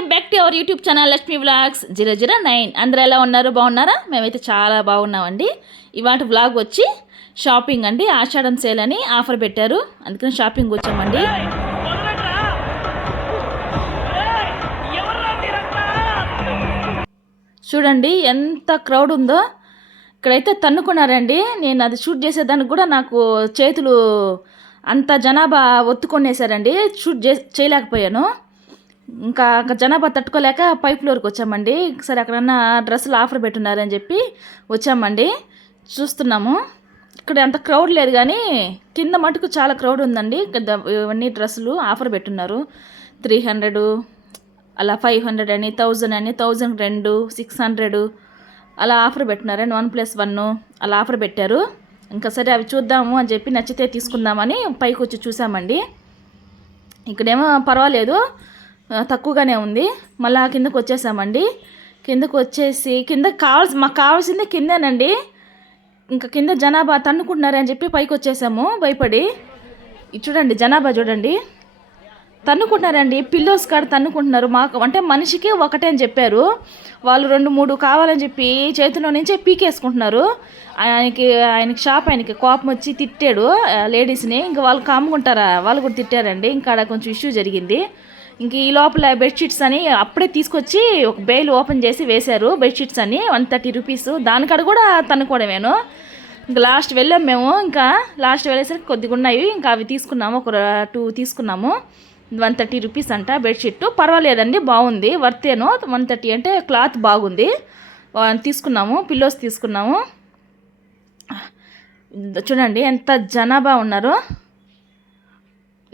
Welcome back to our YouTube channel Lakshmi vlogs. Zero zero nine. అందరూ ఎలా ఉన్నారు? బాగున్నారా? మేమైతే చాలా బాగున్నామండి. ఇవాటి వ్లాగ్ వచ్చి షాపింగ్ అండి. ఆషాఢం సేల్ అని ఆఫర్ పెట్టారు. అందుకని షాపింగ్ వచ్చామండి. చూడండి ఎంత క్రౌడ్ ఉందో. ఇక్కడైతే తన్నుకున్నారండి. నేను అది షూట్ చేసేదానికి కూడా నాకు చేతులు అంత జనాభా ఒత్తుకొనేసారండి. షూట్ చే చేయలేకపోయాను. ఇంకా జనాభా తట్టుకోలేక పై ఫ్లోర్కి వచ్చామండి. సరే అక్కడన్నా డ్రెస్సులు ఆఫర్ పెట్టున్నారని చెప్పి వచ్చామండి. చూస్తున్నాము. ఇక్కడ అంత క్రౌడ్ లేదు కానీ కింద మటుకు చాలా క్రౌడ్ ఉందండి. ఇవన్నీ డ్రెస్సులు ఆఫర్ పెట్టున్నారు. త్రీ హండ్రెడ్ అలా ఫైవ్ హండ్రెడ్ అని థౌజండ్ అని థౌజండ్ రెండు సిక్స్ హండ్రెడ్ అలా ఆఫర్ పెట్టినారండి వన్ ప్లస్ వన్ అలా ఆఫర్ పెట్టారు. ఇంకా సరే అవి చూద్దాము అని చెప్పి నచ్చితే తీసుకుందామని పైకి వచ్చి చూసామండి. ఇక్కడేమో పర్వాలేదు. తక్కువగానే ఉంది. మళ్ళా కిందకు వచ్చేసామండి. కిందకు వచ్చేసి కింద కావాల్సి మాకు కావాల్సింది కిందేనండి. ఇంకా కింద జనాభా తన్నుకుంటున్నారని చెప్పి పైకి వచ్చేసాము. భయపడి. చూడండి జనాభా చూడండి. తన్నుకుంటున్నారండి. పిల్లోస్ కాడ తన్నుకుంటున్నారు. మాకు అంటే మనిషికి ఒకటే అని చెప్పారు. వాళ్ళు రెండు మూడు కావాలని చెప్పి చేతిలో నుంచే పీకేసుకుంటున్నారు. ఆయనకి ఆయనకి షాప్ ఆయనకి కోపం వచ్చి తిట్టాడు లేడీస్ని. ఇంకా వాళ్ళు కాముకుంటారా? వాళ్ళు కూడా తిట్టారండి. ఇంకా అక్కడ కొంచెం ఇష్యూ జరిగింది. ఇంక ఈ లోపల బెడ్షీట్స్ అని అప్పుడే తీసుకొచ్చి ఒక బెయిల్ ఓపెన్ చేసి వేశారు. బెడ్షీట్స్ అని వన్ థర్టీ రూపీస్. దానికాడ కూడా తనుకోవడమేను ఇంకా లాస్ట్ వెళ్ళాం మేము. ఇంకా లాస్ట్ వెళ్ళేసరికి కొద్దిగా ఉన్నాయి. ఇంకా అవి తీసుకున్నాము. ఒక టూ తీసుకున్నాము. వన్ థర్టీ రూపీస్ అంట బెడ్షీట్ పర్వాలేదండి బాగుంది. వర్తేను వన్ థర్టీ అంటే క్లాత్ బాగుంది. వా- తీసుకున్నాము. పిల్లోస్ తీసుకున్నాము. చూడండి ఎంత జనాభా ఉన్నారో.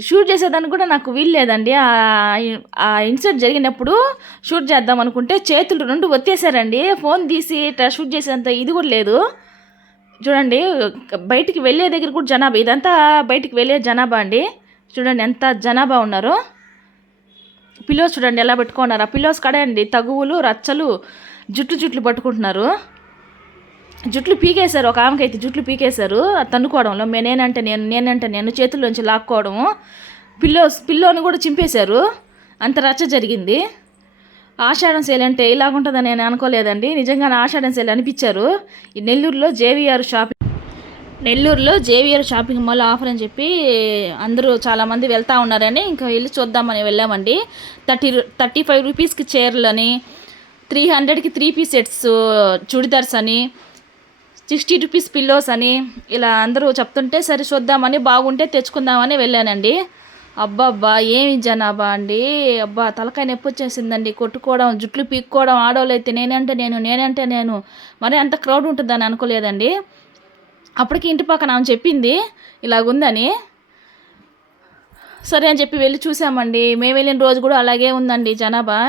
షూట్ చేసేదానికి కూడా నాకు వీలు లేదండి. ఆ- ఆ ఇన్సిడెంట్ జరిగినప్పుడు షూట్ చేద్దాం అనుకుంటే చేతులు రెండు ఒత్తేసారండి. ఫోన్ తీసి ఇట్లా షూట్ చేసేంత ఇది కూడా లేదు. చూడండి బయటికి వెళ్ళే దగ్గర కూడా జనాభా ఇదంతా బయటికి వెళ్ళే జనాభా అండి. చూడండి ఎంత జనాభా ఉన్నారో. పిల్లోస్ చూడండి ఎలా పెట్టుకున్నారు. ఆ పిల్లోస్ కడే అండి తగువులు రచ్చలు జుట్టు జుట్లు పట్టుకుంటున్నారు. జుట్లు పీకేశారు. ఒక ఆమెకైతే జుట్లు పీకేశారు. అది తన్నుకోవడంలో మే నేనంటే నేను నేనంటే నేను చేతుల్లోంచి లాక్కోవడము. పిల్లో పిల్లోని కూడా చింపేశారు. అంత రచ్చ జరిగింది. ఆషాఢం సేల్ అంటే ఇలాగుంటుందని నేను అనుకోలేదండి. నిజంగా ఆషాఢం సేల్ అనిపించారు. ఈ నెల్లూరులో జేవిఆర్ షాపింగ్ నెల్లూరులో జేవిఆర్ షాపింగ్ మాల్ ఆఫర్ అని చెప్పి అందరూ చాలామంది వెళ్తూ ఉన్నారని ఇంకా వెళ్ళి చూద్దామని వెళ్ళామండి. థర్టీ థర్టీ ఫైవ్ రూపీస్కి చీరలని త్రీ హండ్రెడ్కి త్రీ పీస్ సెట్స్ చుడిదార్స్ అని సిక్స్టీ రూపీస్ పిల్లోస్ అని ఇలా అందరూ చెప్తుంటే సరే చూద్దామని బాగుంటే తెచ్చుకుందామని వెళ్ళానండి. అబ్బాబ్బా ఏమి జనాభా అండి? అబ్బా తలకాయ నొప్పి వచ్చేసిందండి. కొట్టుకోవడం జుట్లు పీక్కోవడం ఆడవాళ్ళు అయితే నేనంటే నేను నేనంటే నేను. మరి అంత క్రౌడ్ ఉంటుందని అనుకోలేదండి. అప్పటికి ఇంటి పక్కన ఆమె చెప్పింది ఇలాగుందని. సరే అని చెప్పి వెళ్ళి చూసామండి. మేము వెళ్ళిన రోజు కూడా అలాగే ఉందండి జనాభా.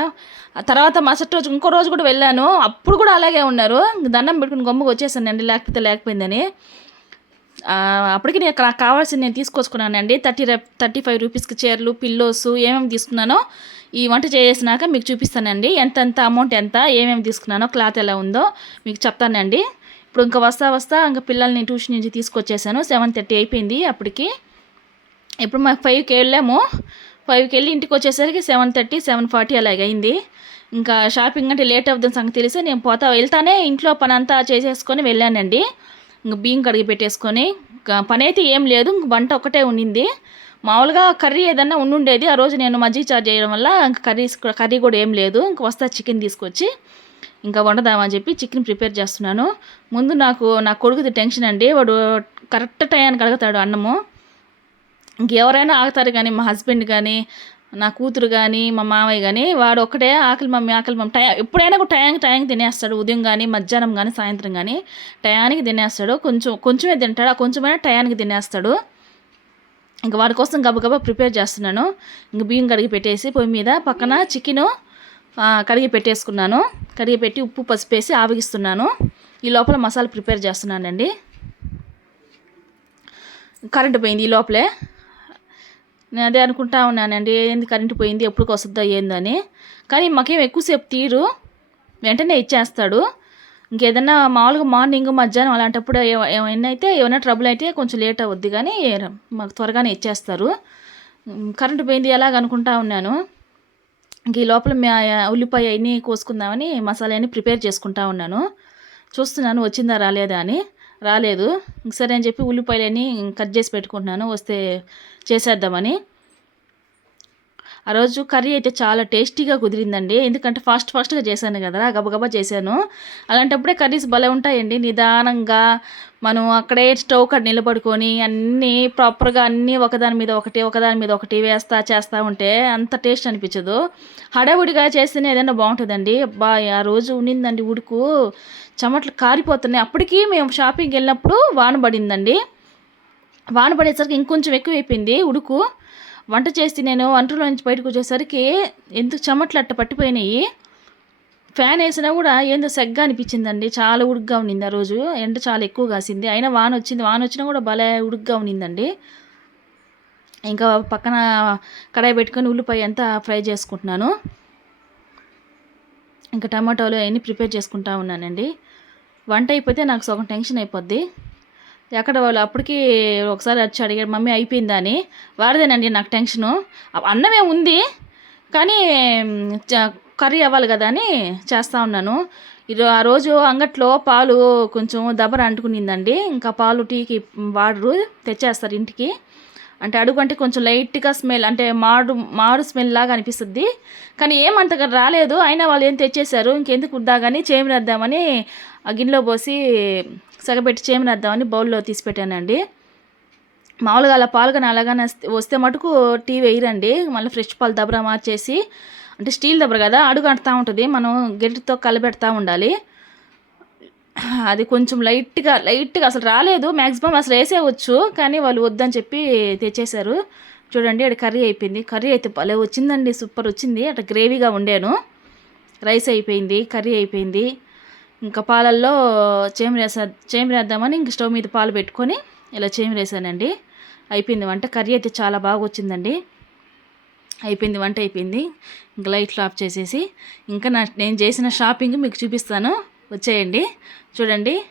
ఆ తర్వాత మరుసటి రోజు ఇంకో రోజు కూడా వెళ్ళాను. అప్పుడు కూడా అలాగే ఉన్నారు. దండం పెట్టుకుని గమ్ముగా వచ్చేసానండి. లేకపోతే లేకపోయిందని. అప్పటికి నేను నాకు కావాల్సింది నేను తీసుకొచ్చుకున్నానండి. థర్టీ థర్టీ ఫైవ్ రూపీస్కి చీరలు పిల్లోస్ ఏమేమి తీసుకున్నానో ఈ వంట చేసినాక మీకు చూపిస్తానండి. ఎంతెంత అమౌంట్ ఎంత ఏమేమి తీసుకున్నానో క్లాత్ ఎలా ఉందో మీకు చెప్తానండి. ఇప్పుడు ఇంకా వస్తా వస్తా ఇంకా పిల్లల్ని ట్యూషన్ నుంచి తీసుకొచ్చేసాను. సెవెన్ థర్టీ అయిపోయింది అప్పటికి. ఇప్పుడు మాకు ఫైవ్కి వెళ్ళాము. ఫైవ్కి వెళ్ళి ఇంటికి వచ్చేసరికి సెవెన్ థర్టీ సెవెన్ ఫార్టీ అలాగ అయింది. ఇంకా షాపింగ్ అంటే లేట్ అవుతుంది సంగతి తెలిసి నేను పోతా వెళ్తానే ఇంట్లో పని అంతా చేసేసుకొని వెళ్ళానండి. ఇంక బియ్యం కడిగి పెట్టేసుకొని పని అయితే ఏం లేదు ఇంక వంట ఒకటే ఉండింది. మామూలుగా కర్రీ ఏదన్నా ఉండుండేది ఆ రోజు నేను మజ్జిగ చార్జ్ చేయడం వల్ల ఇంకా కర్రీస్ కర్రీ కూడా ఏం లేదు. ఇంక వస్తా చికెన్ తీసుకొచ్చి ఇంకా వండదామని చెప్పి చికెన్ ప్రిపేర్ చేస్తున్నాను. ముందు నాకు నా కొడుకుది టెన్షన్ అండి. వాడు కరెక్ట్ టైంకి అడుగుతాడు అన్నము. ఇంకెవరైనా ఆగుతారు కానీ మా హస్బెండ్ కానీ నా కూతురు కానీ మా మామయ్య కానీ వాడు ఒక్కటే ఆకలి మమ్మీ ఆకలి మమ్మీ టై ఎప్పుడైనా కూడా టయానికి టయానికి తినేస్తాడు. ఉదయం కానీ మధ్యాహ్నం కానీ సాయంత్రం కానీ టయానికి తినేస్తాడు. కొంచెం కొంచెమే తింటాడు. ఆ కొంచెమైనా టయానికి తినేస్తాడు. ఇంకా వాడి కోసం గబగబా ప్రిపేర్ చేస్తున్నాను. ఇంక బియ్యం కడిగి పెట్టేసి పొయ్యి మీద పక్కన చికెను కడిగి పెట్టేసుకున్నాను. కడిగి పెట్టి ఉప్పు పసుపు వేసి ఆవగిస్తున్నాను. ఈ లోపల మసాలా ప్రిపేర్ చేస్తున్నానండి. కరెంటు పోయింది ఈ లోపలే. నేను అదే అనుకుంటా ఉన్నానండి ఏంది కరెంటు పోయింది ఎప్పుడు వస్తుందో ఏందని కానీ మాకేం ఎక్కువసేపు తీరు. వెంటనే ఇచ్చేస్తాడు. ఇంకేదన్నా మామూలుగా మార్నింగ్ మధ్యాహ్నం అలాంటప్పుడు ఏమైనా అయితే ఏమైనా ట్రబుల్ అయితే కొంచెం లేట్ అవుద్ది కానీ మాకు త్వరగానే ఇచ్చేస్తారు. కరెంటు పోయింది ఎలాగ అనుకుంటా ఉన్నాను. ఇంక ఈ లోపల మే- ఉల్లిపాయ అన్నీ కోసుకుందామని మసాలా అన్నీ ప్రిపేర్ చేసుకుంటా ఉన్నాను. చూస్తున్నాను వచ్చిందా రాలేదా అని. రాలేదు. సరే అని చెప్పి ఉల్లిపాయలని కట్ చేసి పెట్టుకుంటున్నాను. వస్తే చేసేద్దామని. ఆ రోజు కర్రీ అయితే చాలా టేస్టీగా కుదిరిందండి. ఎందుకంటే ఫాస్ట్ ఫాస్ట్గా చేశాను కదా గబగబా చేశాను. అలాంటప్పుడే కర్రీస్ భలే ఉంటాయండి. నిదానంగా మనం అక్కడే స్టవ్ కాడ నిలబడుకొని అన్నీ ప్రాపర్గా అన్నీ ఒకదాని మీద ఒకటి ఒకదాని మీద ఒకటి వేస్తా చేస్తూ ఉంటే అంత టేస్ట్ అనిపించదు. హడావుడిగా చేస్తేనే ఏదైనా బాగుంటుందండి. బా ఆ రోజు ఉండిందండి ఉడుకు. చెమట్లు కారిపోతున్నాయి. అప్పటికి మేము షాపింగ్కి వెళ్ళినప్పుడు వాన పడిందండి. వాన పడేసరికి ఇంకొంచెం ఎక్కువైపోయింది ఉడుకు. వంట చేసి నేను వంటలో నుంచి బయటకు వచ్చేసరికి ఎందుకు చెమట్లు అట్ట పట్టిపోయినాయి. ఫ్యాన్ వేసినా కూడా ఏందో సెగ్గా అనిపించిందండి. చాలా ఉడుగ్గా ఉన్నింది ఆ రోజు. ఎండ చాలా ఎక్కువ కాసింది. అయినా వాన వచ్చింది. వాన వచ్చినా కూడా భలే ఉడుగ్గా ఉన్నిందండి. ఇంకా పక్కన కడాయి పెట్టుకొని ఉల్లిపాయ అంతా ఫ్రై చేసుకుంటున్నాను. ఇంకా టమాటోలు అవన్నీ ప్రిపేర్ చేసుకుంటా ఉన్నానండి. వంట అయిపోతే నాకు సగం టెన్షన్ అయిపోద్ది. ఎక్కడ వాళ్ళు అప్పటికి ఒకసారి వచ్చి అడిగాడు మమ్మీ అయిపోయిందా? అని. వాడిదేనండి నాకు టెన్షను. అన్నమే ఉంది కానీ చ- కర్రీ అవ్వాలి కదా అని చేస్తూ ఉన్నాను. ఇది ఆ రోజు అంగట్లో పాలు కొంచెం దబర అంటుకునిందండి. ఇంకా పాలు టీకి వాడరు తెచ్చేస్తారు ఇంటికి. అంటే అడుగు అంటే కొంచెం లైట్గా స్మెల్ అంటే మాడు మాడు స్మెల్ లాగా అనిపిస్తుంది. కానీ ఏమంతగా రాలేదు. అయినా వాళ్ళు ఏం తెచ్చేశారు? ఇంకెందుకు వద్దాగాని చేమిరేద్దామని ఆ గిన్నెలో పోసి సగపెట్టి చేమిరేద్దామని బౌల్లో తీసి పెట్టానండి. మామూలుగా అలా పాలుగా అలాగానే వస్తే- వస్తే మటుకు టీ వేయరండి. మళ్ళీ ఫ్రెష్ పాలు దబరా మార్చేసి అంటే స్టీల్ దబర కదా అడుగు అంటుతూ ఉంటుంది. మనం గెరిటితో కలబెడతా ఉండాలి. అది కొంచెం లైట్గా లైట్గా అసలు రాలేదు. మ్యాక్సిమం అసలు వేసేవచ్చు కానీ వాళ్ళు వద్దని చెప్పి తెచ్చేశారు. చూడండి అక్కడ కర్రీ అయిపోయింది. కర్రీ అయితే భలే వచ్చిందండి. సూపర్ వచ్చింది. అట్లా గ్రేవీగా వండాను. రైస్ అయిపోయింది కర్రీ అయిపోయింది. ఇంకా పాలల్లో చేమరేసా చేమరేద్దామని ఇంక స్టవ్ మీద పాలు పెట్టుకొని ఇలా చేమరేసానండి అయిపోయింది వంట. కర్రీ అయితే చాలా బాగా వచ్చిందండి. అయిపోయింది వంట అయిపోయింది. ఇంకా లైట్లు ఆఫ్ చేసేసి ఇంకా నా నేను చేసిన షాపింగ్ మీకు చూపిస్తాను. వచ్చేయండి. చూడండి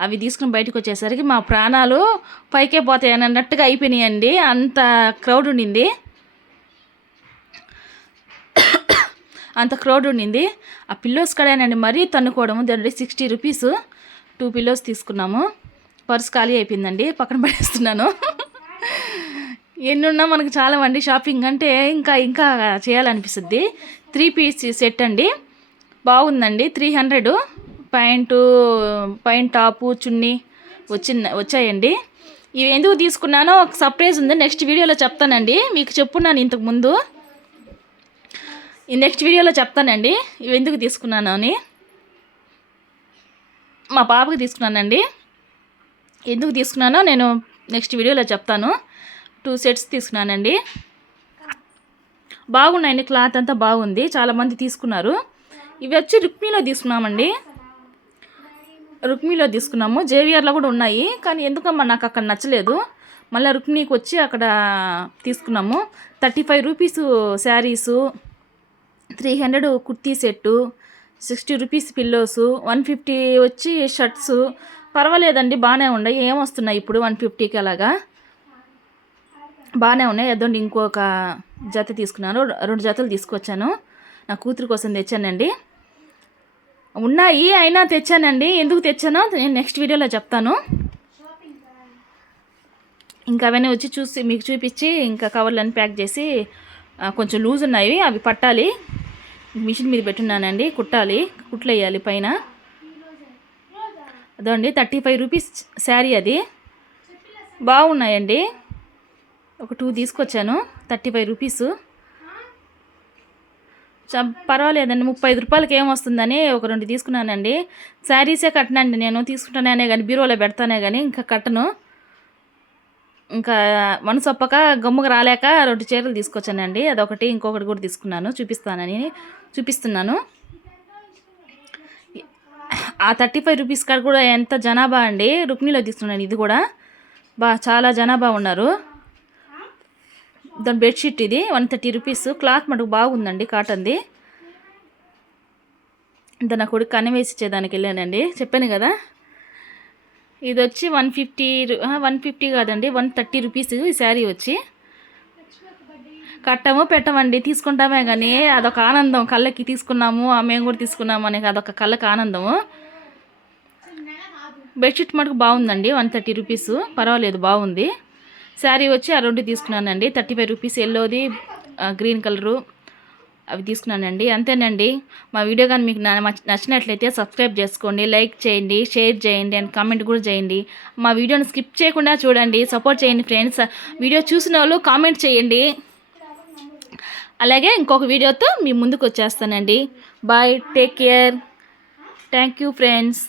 అవి తీసుకుని బయటకు వచ్చేసరికి మా ప్రాణాలు పైకే పోతాయి అని అన్నట్టుగా అయిపోయినాయండి. అంత క్రౌడ్ ఉండింది. అంత క్రౌడ్ ఉండింది. ఆ పిల్లోస్ కడేనండి మరీ తన్నుకోవడము. దాని సిక్స్టీ రూపీస్ టూ పిల్లోస్ తీసుకున్నాము. పర్స్ ఖాళీ అయిపోయిందండి. పక్కన పడేస్తున్నాను. ఎన్నున్నా మనకు చాలా అండి షాపింగ్ అంటే ఇంకా ఇంకా చేయాలనిపిస్తుంది. త్రీ పీస్ సెట్ అండి. బాగుందండి. త్రీ హండ్రెడ్ ప్యాంటు పైన టాపు చున్నీ వచ్చింది వచ్చాయండి. ఇవి ఎందుకు తీసుకున్నానో ఒక సర్ప్రైజ్ ఉంది. నెక్స్ట్ వీడియోలో చెప్తానండి. మీకు చెప్పున్నాను ఇంతకు ముందు. ఈ నెక్స్ట్ వీడియోలో చెప్తానండి. ఇవి ఎందుకు తీసుకున్నాను అని. మా పాపకి తీసుకున్నానండి. ఎందుకు తీసుకున్నానో నేను నెక్స్ట్ వీడియోలో చెప్తాను. టూ సెట్స్ తీసుకున్నానండి. బాగున్నాయండి. క్లాత్ అంతా బాగుంది. చాలామంది తీసుకున్నారు. ఇవి వచ్చి రుక్మిలో తీసుకున్నామండి. రుక్మిలో తీసుకున్నాము. జేవిఆర్లో కూడా ఉన్నాయి. కానీ ఎందుకమ్మా నాకు అక్కడ నచ్చలేదు. మళ్ళీ రుక్మిణికి వచ్చి అక్కడ తీసుకున్నాము. Thirty five rupees saris three hundred kurti set sixty rupees pillows one fifty వచ్చి షర్ట్స్. పర్వాలేదండి బాగానే ఉన్నాయి. ఏమొస్తున్నాయి ఇప్పుడు వన్ ఫిఫ్టీకి అలాగా? బాగానే ఉన్నాయి. అదొండి ఇంకొక జత తీసుకున్నాను. రెండు జతలు తీసుకొచ్చాను. నా కూతురు కోసం తెచ్చానండి. ఉన్నాయి అయినా తెచ్చానండి. ఎందుకు తెచ్చానో నేను నెక్స్ట్ వీడియోలో చెప్తాను. ఇంకా అవన్నీ వచ్చి చూసి మీకు చూపించి ఇంకా కవర్లను ప్యాక్ చేసి కొంచెం లూజ్ ఉన్నాయి అవి పట్టాలి. మిషన్ మీద పెట్టున్నానండి కుట్టాలి కుట్లు వేయాలి పైన. అదండి థర్టీ ఫైవ్ రూపీస్ శారీ అది. బాగున్నాయండి. ఒక టూ తీసుకొచ్చాను థర్టీ ఫైవ్ రూపీస్. పర్వాలేదండి. ముప్పై ఐదు రూపాయలకి ఏమొస్తుందని ఒక రెండు తీసుకున్నానండి. శారీసే కట్టనండి నేను. తీసుకుంటానే కానీ బీరోలో పెడతానే కానీ ఇంకా కట్టను. ఇంకా మనసు ఒప్పక గమ్ముగా రాలేక రెండు చీరలు తీసుకొచ్చానండి. అదొకటి ఇంకొకటి కూడా తీసుకున్నాను. చూపిస్తానని చూపిస్తున్నాను. ఆ థర్టీ ఫైవ్ రూపీస్ కాడ కూడా ఎంత జనాభా అండి. రుక్మిణిలో తీసుకున్నాను ఇది కూడా. బా చాలా జనాభా ఉన్నారు. దాని బెడ్షీట్ ఇది వన్ థర్టీ రూపీస్. క్లాత్ మనకు బాగుందండి కాటన్ది. ఇంత నా కొడుకు కన్ను వేసి ఇచ్చేదానికి వెళ్ళానండి. చెప్పాను కదా. ఇది వచ్చి వన్ ఫిఫ్టీ వన్ ఫిఫ్టీ కాదండి వన్ థర్టీ రూపీస్ ఈ శారీ వచ్చి. కట్టము పెట్టమండి. తీసుకుంటామే కానీ అదొక ఆనందం. కళ్ళకి తీసుకున్నాము మేము కూడా తీసుకున్నాము అనే అదొక కళ్ళకి ఆనందము. బెడ్షీట్ మటుకు బాగుందండి వన్ థర్టీ రూపీస్. పర్వాలేదు బాగుంది. శారీ వచ్చి ఆ రెండు తీసుకున్నానండి. థర్టీ ఫైవ్ రూపీస్ ఎల్లోది గ్రీన్ కలరు అవి తీసుకున్నానండి. అంతేనండి. మా వీడియో కానీ మీకు నచ్చినట్లయితే సబ్స్క్రైబ్ చేసుకోండి లైక్ చేయండి షేర్ చేయండి అండ్ కామెంట్ కూడా చేయండి. మా వీడియోని స్కిప్ చేయకుండా చూడండి సపోర్ట్ చేయండి ఫ్రెండ్స్. వీడియో చూసిన వాళ్ళు కామెంట్ చేయండి. అలాగే ఇంకొక వీడియోతో మీ ముందుకు వచ్చేస్తానండి. Bye take care. Thank you friends.